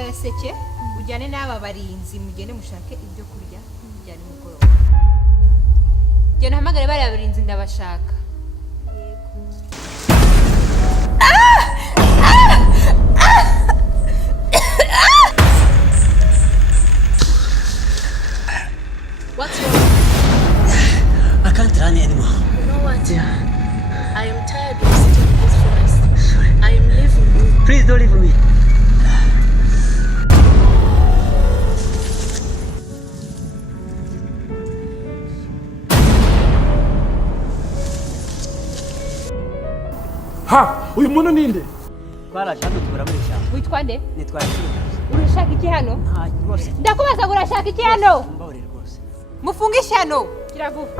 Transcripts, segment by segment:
agaseke ujyane n'aba barinzi mugende mushake ibyo kurya byari mugoroba. Genda hamagare bari barinzi ndabashaka. What's wrong? I can't run anymore. You know what? I am tired of sitting in this forest. I am leaving you. Please don't leave me. Ha, uyu muntu ninde? Twarashaka tubura muri cyane. Witwa nde? Nitwa Shira. Urashaka iki hano? Nta rwose. Ndakubaza ngo urashaka iki hano? Mbabarira rwose. Mufunge ishyano. Kiravuga.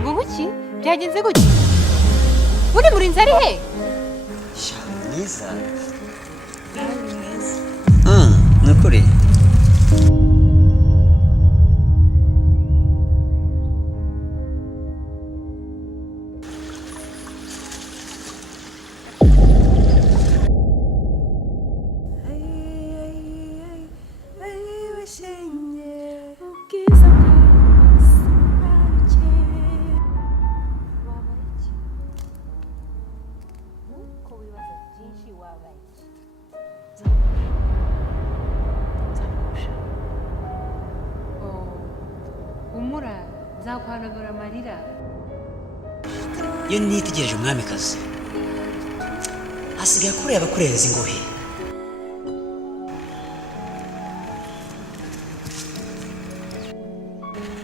Ngo buki? Byagenze gute? Uri murinzi ari he? Sha, mwiza. Nukuri. Umura zakwanagura amarira. Iyo nitegereje umwamikazi asigaye kureba kurenza ingohe.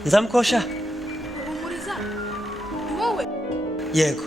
Nzamukosha. Umuriza. Wowe. Yego.